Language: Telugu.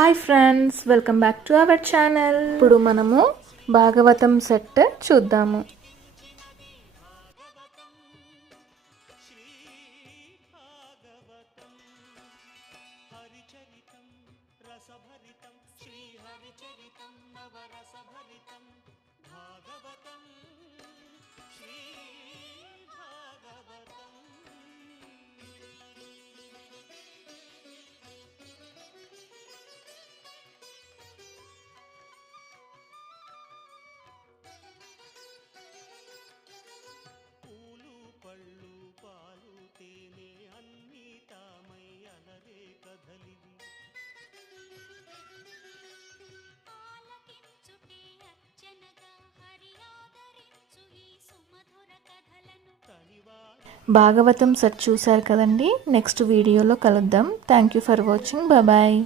Hi friends, welcome back to our channel. ఇప్పుడు మనము భాగవతం సెట్ చూద్దాము. భాగవతం సెట్ చూశారు కదండి. నెక్స్ట్ వీడియోలో కలుద్దాం. Thank you for watching. Bye.